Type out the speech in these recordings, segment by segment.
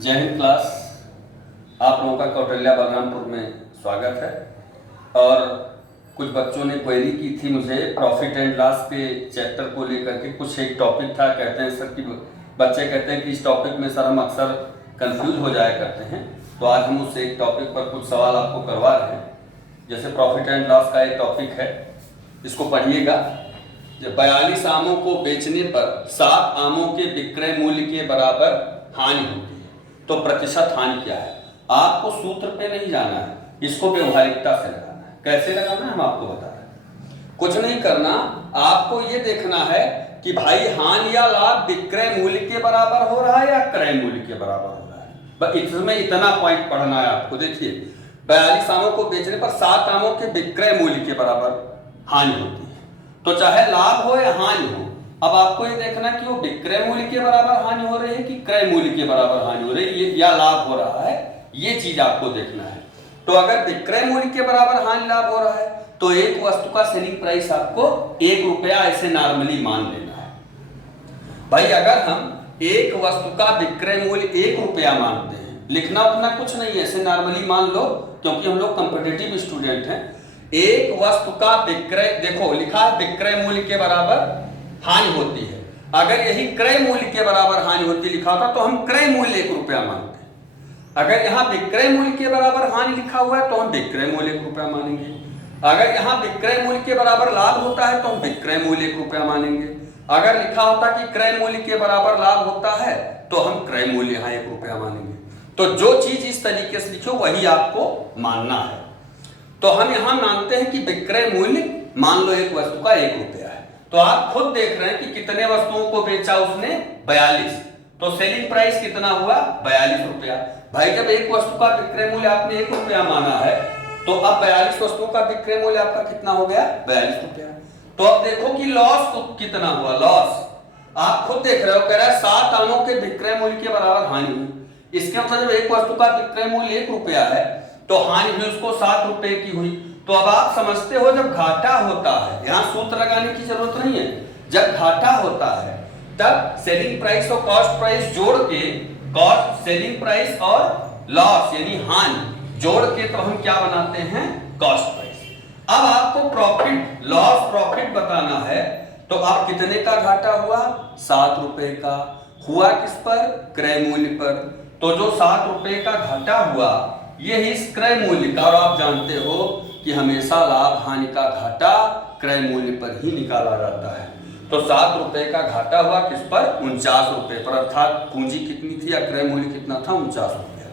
जय हिंद क्लास। आप लोगों का कौटिल्या बलरामपुर में स्वागत है। और कुछ बच्चों ने क्वेरी की थी मुझे प्रॉफिट एंड लॉस के चैप्टर को लेकर के। कुछ एक टॉपिक था, कहते हैं सर कि बच्चे कहते हैं कि इस टॉपिक में सर हम अक्सर कंफ्यूज हो जाया करते हैं, तो आज हम उस एक टॉपिक पर कुछ सवाल आपको करवा रहे हैं। जैसे प्रॉफिट एंड लॉस का एक टॉपिक है, इसको पढ़िएगा। जब 42 आमों को बेचने पर 7 आमों के विक्रय मूल्य के बराबर हानि होती है तो प्रतिशत हानि क्या है। आपको सूत्र पे नहीं जाना है, इसको व्यवहारिकता से लगाना है। कैसे लगाना है हम आपको बता रहे हैं। कुछ नहीं करना, आपको ये देखना है कि भाई हानि या लाभ विक्रय मूल्य के बराबर हो रहा है या क्रय मूल्य के बराबर हो रहा है। बस इसमें इतना पॉइंट पढ़ना है आपको। देखिए 42 आमों को बेचने पर 7 आमों के विक्रय मूल्य के बराबर हानि होती है, तो चाहे लाभ हो या हानि हो, अब आपको ये देखना कि वो विक्रय मूल्य के बराबर हानि हो रही है कि क्रय मूल्य के बराबर हानि हो रही है या लाभ हो रहा है, ये चीज आपको देखना है। तो अगर विक्रय मूल्य के बराबर हानि लाभ हो रहा है तो एक वस्तु का सेलिंग प्राइस आपको 1 रुपया ऐसे नॉर्मली मान लेना है। भाई अगर हम एक वस्तु का विक्रय मूल्य 1 रुपया मानते हैं, लिखना उतना कुछ नहीं है, ऐसे नॉर्मली मान लो, क्योंकि हम लोग कॉम्पिटिटिव स्टूडेंट हैं। एक वस्तु का विक्रय, देखो लिखा है विक्रय मूल्य के बराबर हानि होती है। अगर यही क्रय मूल्य के बराबर हानि होती लिखा होता तो हम क्रय मूल्य 1 रुपया मानते हैं। अगर यहाँ विक्रय मूल्य के बराबर हानि लिखा हुआ है तो हम विक्रय मूल्य 1 रुपया मानेंगे। अगर यहाँ विक्रय मूल्य के बराबर लाभ होता है तो हम विक्रय मूल्य 1 रुपया मानेंगे। अगर लिखा होता कि क्रय मूल्य के बराबर लाभ होता है तो हम क्रय मूल्य यहाँ 1 रुपया मानेंगे। तो जो चीज इस तरीके से लिखो वही आपको मानना है। तो हम यहाँ मानते हैं कि विक्रय मूल्य मान लो एक वस्तु का 1 रुपया है, तो आप खुद देख रहे हैं कि कितने वस्तुओं को बेचा उसने 42, तो सेलिंग प्राइस कितना हुआ 42 रुपया। भाई जब एक वस्तु का विक्रय मूल्य आपने 1 रुपया माना है तो अब 42 वस्तुओं का विक्रय मूल्य आपका कितना हो गया 42 रुपया। तो अब देखो कि लॉस कितना हुआ। लॉस आप खुद देख रहे हो, कह रहा है 7 आमों के विक्रय मूल्य के बराबर हानि हुई। इसके मतलब जब एक वस्तु का विक्रय मूल्य 1 रुपया है तो हानि हुई उसको 7 रुपए की हुई। तो अब आप समझते हो जब घाटा होता है, यहां सूत्र लगाने की जरूरत नहीं है, जब घाटा होता है तब सेलिंग प्राइस और कॉस्ट प्राइस जोड़ के, कॉस्ट सेलिंग प्राइस और लॉस यानी हानि जोड़ के तो हम क्या बनाते हैं कॉस्ट प्राइस। अब आपको प्रॉफिट लॉस प्रॉफिट बताना है, तो आप कितने का घाटा हुआ 7 रुपए का हुआ, किस पर क्रय मूल्य पर। तो जो 7 रुपए का घाटा हुआ ये इस क्रय मूल्य का, और आप जानते हो कि हमेशा लाभ हानि का घाटा क्रय मूल्य पर ही निकाला जाता है। तो 7 रुपए का घाटा हुआ किस पर 49 रुपए पर, अर्थात पूंजी कितनी थी या क्रय मूल्य कितना था 49 रुपया।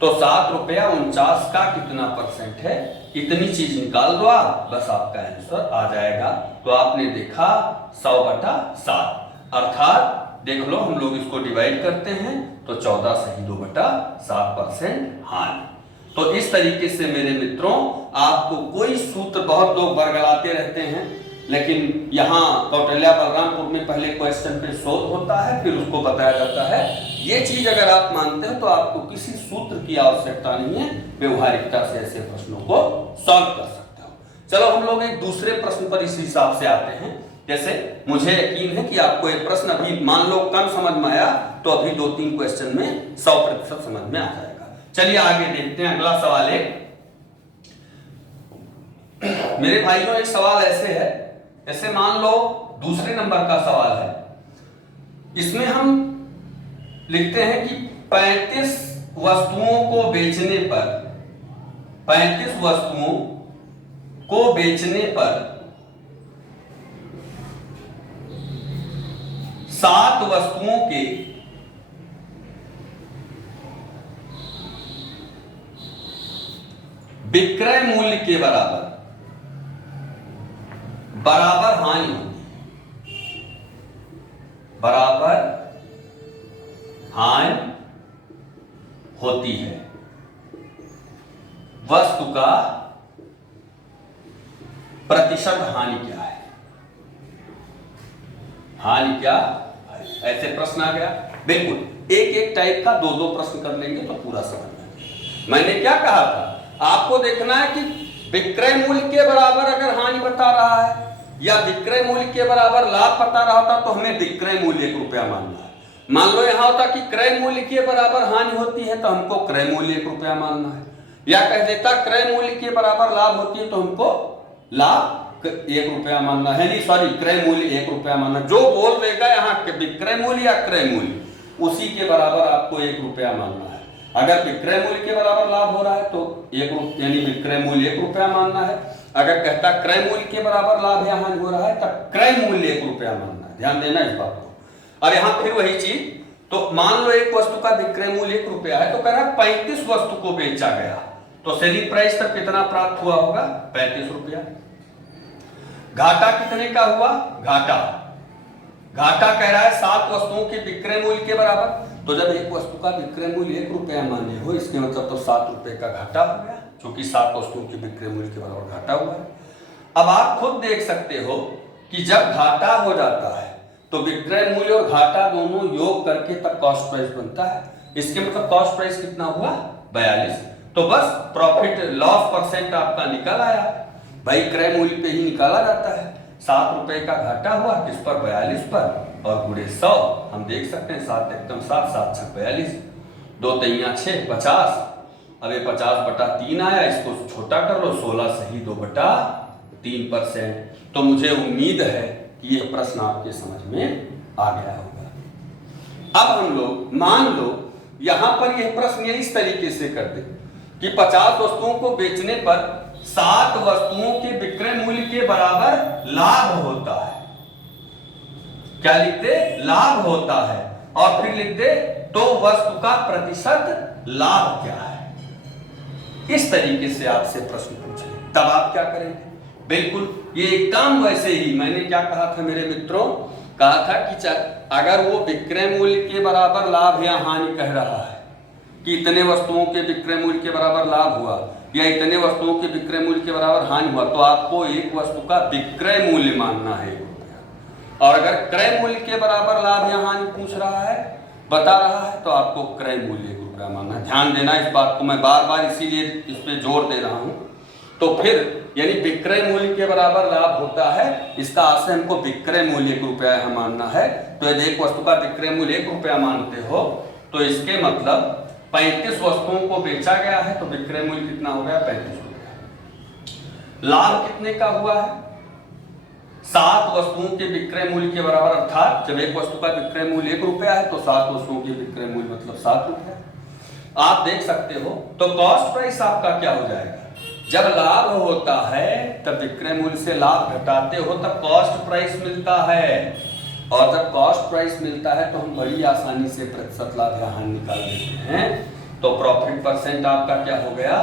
तो 7 रुपया 49 का कितना परसेंट है, इतनी चीज निकाल दो आप, बस आपका आंसर आ जाएगा। तो आपने देखा 100/7, अर्थात देख लो हम लोग इसको डिवाइड करते हैं तो 14 सही 2/7% हानि। तो इस तरीके से मेरे मित्रों आपको कोई सूत्र, बहुत लोग बरगलाते रहते हैं, लेकिन यहाँ कौटिल्या बलरामपुर में पहले क्वेश्चन पे शोध होता है फिर उसको बताया जाता है। ये चीज अगर आप मानते हैं तो आपको किसी सूत्र की आवश्यकता नहीं है, व्यवहारिकता से ऐसे प्रश्नों को सॉल्व कर सकते हो। चलो हम लोग एक दूसरे प्रश्न पर इस हिसाब से आते हैं। जैसे मुझे यकीन है कि आपको एक प्रश्न अभी मान लो कम समझ में आया तो अभी 2-3 क्वेश्चन में 100% समझ में आ जाएगा। चलिए आगे देखते हैं अगला सवाल। मेरे भाइयों एक सवाल ऐसे है, जैसे मान लो दूसरे नंबर का सवाल है। इसमें हम लिखते हैं कि 35 वस्तुओं को बेचने पर, 35 वस्तुओं को बेचने पर 7 वस्तुओं के विक्रय मूल्य के बराबर हानि होती है, बराबर हानि होती है। वस्तु का प्रतिशत हानि क्या है, हानि क्या, ऐसे प्रश्न आ गया। बिल्कुल एक एक टाइप का 2-2 प्रश्न कर लेंगे तो पूरा समझ में। मैंने क्या कहा था, आपको देखना है कि विक्रय मूल्य के बराबर अगर हानि बता रहा है या विक्रय मूल्य के बराबर लाभ पता रहा था तो हमें विक्रय मूल्य 1 रुपया मानना है। मान लो यहाँ होता कि क्रय मूल्य के बराबर हानि होती है तो हमको क्रय मूल्य 1 रुपया मानना है, या कह देता क्रय मूल्य के बराबर लाभ होती है तो हमको लाभ 1 रुपया मानना है, नहीं सॉरी क्रय मूल्य 1 रुपया मानना। जो बोल देगा यहाँ विक्रय मूल्य या क्रय मूल्य उसी के बराबर आपको 1 रुपया मानना है। अगर विक्रय मूल्य के बराबर लाभ हो रहा है तो 1 रुपया यानी विक्रय मूल्य 1 रुपया मानना है। अगर कहता क्रय मूल्य के बराबर लाभ या हानि हो रहा है तब क्रय मूल्य 1 रुपया मानना है। ध्यान देना इस बात को। और यहाँ फिर वही चीज, तो मान लो एक वस्तु का विक्रय मूल्य 1 रुपया है तो कह रहा है 35 वस्तु को बेचा गया तो सेलिंग प्राइस तक कितना प्राप्त हुआ होगा 35 रुपया। घाटा कितने का हुआ, घाटा कह रहा है 7 वस्तुओं के विक्रय मूल्य के बराबर। तो जब एक वस्तु का विक्रय मूल्य 1 रुपया माने हो इसके मतलब तो 7 रुपए का घाटा हो गया, क्योंकि 7 वस्तुओं के विक्रय मूल्य के बराबर घाटा हुआ है। अब आप खुद देख सकते हो कि जब घाटा हो जाता है तो विक्रय मूल्य और घाटा दोनों योग करके तब कॉस्ट प्राइस बनता है। इसके मतलब कॉस्ट प्राइस कितना हुआ 42। तो बस प्रॉफिट लॉस परसेंट आपका निकल आया भाई, क्रय मूल्य पे ही निकाला जाता है। 7 रुपए का घाटा हुआ किस पर 42 पर और गुणे 100 हम देख सकते हैं 7 एकदम 7 7 6 42 2 3 6 50। अब ये 50/3 आया, इसको छोटा कर लो 16 सही 2/3%। तो मुझे उम्मीद है कि ये प्रश्न आपके समझ में आ गया होगा। अब हम लोग मान लो यहां पर यह प्रश्न इस तरीके से कर दे कि 50 वस्तुओं को बेचने पर 7 वस्तुओं के विक्रय मूल्य के बराबर लाभ होता है। क्या लिखते, लाभ होता है, और फिर लिख दे तो वस्तु का प्रतिशत लाभ क्या है। इस तरीके से आपसे प्रश्न पूछे तब आप क्या करेंगे। बिल्कुल ये एकदम वैसे ही मैंने क्या कहा था मेरे मित्रों, कहा था कि अगर वो विक्रय मूल्य के बराबर लाभ या हानि कह रहा है कि इतने वस्तुओं के विक्रय मूल्य के बराबर लाभ हुआ या इतने वस्तुओं के विक्रय मूल्य के बराबर हानि हुआ, तो आपको एक वस्तु का विक्रय मूल्य मानना है 1 रुपया। और अगर क्रय मूल्य के बराबर लाभ या हानि पूछ रहा है, बता रहा है, तो आपको क्रय मूल्य 1 रुपया मानना है। ध्यान देना इस बात को, मैं बार बार इसीलिए इस पे जोर दे रहा हूं। तो फिर यानी विक्रय मूल्य के बराबर लाभ होता है, इसका आशय हमको विक्रय मूल्य 1 रुपया मानना है। तो यदि एक वस्तु का विक्रय मूल्य 1 रुपया मानते हो तो इसके मतलब 35 वस्तुओं को बेचा गया है तो विक्रय मूल्य कितना हो गया 35 रुपया। लाभ कितने का हुआ है 7 वस्तुओं के विक्रय मूल्य के बराबर, अर्थात जब एक वस्तु का विक्रय मूल्य 1 रुपया है तो 7 वस्तुओं के विक्रय मूल्य मतलब 7 रुपया। आप देख सकते हो तो कॉस्ट प्राइस आपका क्या हो जाएगा, जब लाभ होता है तब विक्रय मूल्य से लाभ घटाते हो तब कॉस्ट प्राइस मिलता है, और जब कॉस्ट प्राइस मिलता है तो हम बड़ी आसानी से प्रतिशत लाभ या हानि निकाल देते हैं। तो प्रॉफिट परसेंट आपका क्या हो गया,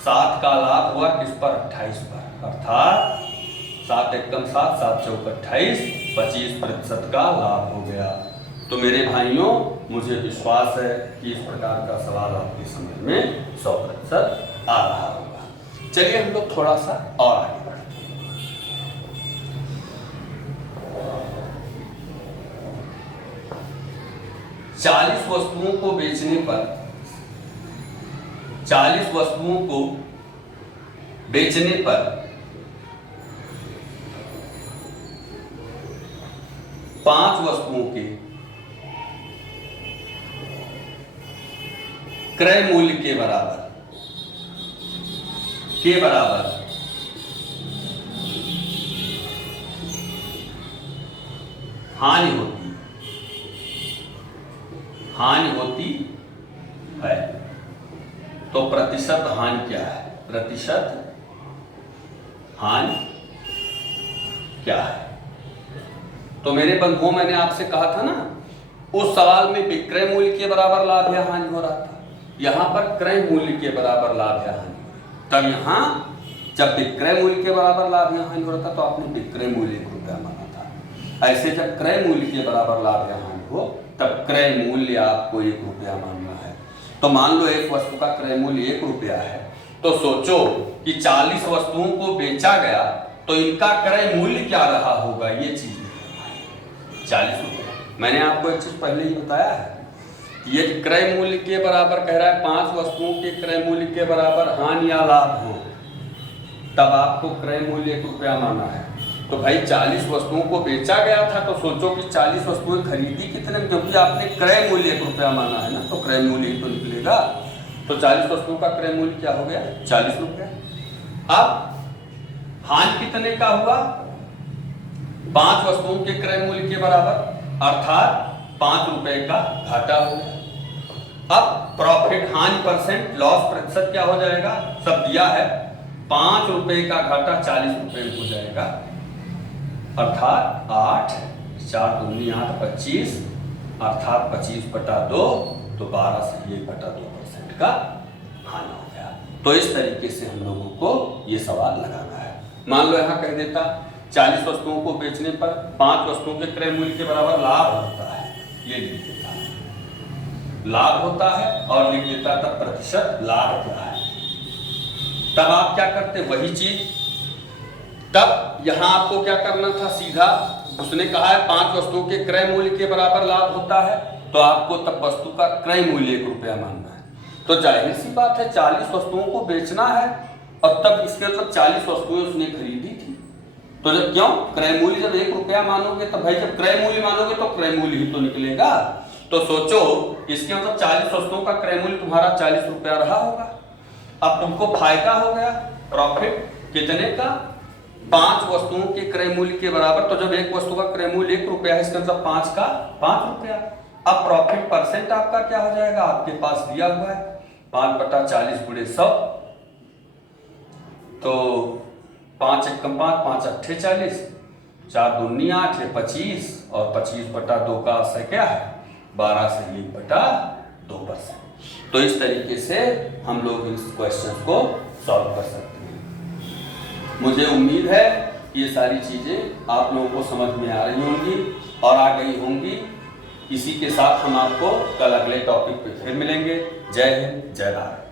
7 का लाभ हुआ किस पर 28 पर, अर्थात 7 एकदम 7 7 चौक 28 25% का लाभ हो गया। तो मेरे भाइयों मुझे विश्वास है कि इस प्रकार का सवाल आपकी समझ में 100% आ रहा होगा। चलिए हम लोग थोड़ा सा और आगे बढ़ते हैं। 40 वस्तुओं को बेचने पर 40 वस्तुओं को बेचने पर 5 वस्तुओं के क्रय मूल्य के बराबर हानि होती है तो प्रतिशत हानि क्या है, प्रतिशत हानि क्या है। तो मेरे बंधुओं मैंने आपसे कहा था ना उस सवाल में विक्रय मूल्य के बराबर लाभ या हानि हो रहा था, यहां पर क्रय मूल्य के बराबर लाभ या हानि। तब यहां जब विक्रय मूल्य के बराबर लाभ या हानि हो रहा था तो आपने विक्रय मूल्य 1 रुपया माना था। ऐसे जब क्रय मूल्य के बराबर लाभ या हानि हो तब क्रय मूल्य आपको 1 रुपया मानना है। तो मान लो एक वस्तु का क्रय मूल्य 1 रुपया है, तो सोचो कि 40 वस्तुओं को बेचा गया तो इनका क्रय मूल्य क्या रहा होगा, ये चीज 40 रुपया। मैंने आपको एक चीज पहले ही बताया है, ये क्रय मूल्य के बराबर कह रहा है 5 वस्तुओं के क्रय मूल्य के बराबर हानि या लाभ हो तब आपको क्रय मूल्य 1 रुपया माना है। तो भाई 40 वस्तुओं को बेचा गया था, तो सोचो कि 40 वस्तुएं खरीदी कितने में, क्योंकि आपने क्रय मूल्य 1 रुपया माना है ना, तो क्रय मूल्य ही तो निकलेगा। तो 40 वस्तुओं का क्रय मूल्य क्या हो गया? 40 रुपया। अब हानि कितने का हुआ? 5 वस्तुओं के क्रय मूल्य के बराबर, अर्थात 5 रुपए का घाटा हो गया। अब प्रॉफिट, हानि परसेंट, लॉस प्रतिशत क्या हो जाएगा? सब दिया है। 5 रुपए का घाटा 40 रुपए में हो जाएगा, अर्थात 8, 4 दूनी 8, 25, अर्थात 25/2, तो 12 से 1/2% का हानि हो गया। तो इस तरीके से हम लोगों को ये सवाल लगाना है। मान लो यहाँ कह देता 40 वस्तुओं को बेचने पर 5 वस्तुओं के क्रय मूल्य के बराबर लाभ होता है, ये लिख देता है, लाभ होता है, और लिख देता तब प्रतिशत लाभ क्या है। तब आप क्या करते? वही चीज, तब यहां आपको क्या करना था? सीधा उसने कहा है 5 वस्तुओं के क्रय मूल्य के बराबर लाभ होता है, तो आपको तब वस्तु का क्रय मूल्य 1 रुपया मानना है। तो जाहिर सी बात है 40 वस्तुओं को बेचना है, और तब इसके मतलब 40 वस्तुएं उसने खरीदी थी। तो जब क्यों क्रय मूल्य जब 1 रुपया मानोगे, तो भाई जब क्रय मूल्य मानोगे तो क्रय मूल्य ही तो निकलेगा। तो सोचो इसके मतलब 40 वस्तुओं का क्रय मूल्य तुम्हारा 40 रुपया रहा होगा। अब तुमको फायदा हो गया, प्रॉफिट कितने का? 5 वस्तुओं के क्रय मूल्य के बराबर। तो जब एक वस्तु का क्रय मूल्य 1 रुपया है, इसका मतलब 5 का 5 रुपया। अब प्रॉफिट परसेंट आपका क्या हो जाएगा? आपके पास दिया हुआ है 5/40 × 100, तो 5 × 1 = 5, 5 × 8 = 40, 4 दूनी 8 है 25, और 25/2 का असर क्या है? 12 से 1/2%। तो इस तरीके से हम लोग इस क्वेश्चन को सॉल्व कर सकते हैं। मुझे उम्मीद है ये सारी चीजें आप लोगों को समझ में आ रही होंगी और आ गई होंगी। इसी के साथ हम आपको कल अगले टॉपिक पे फिर मिलेंगे। जय हिंद, जय भारत।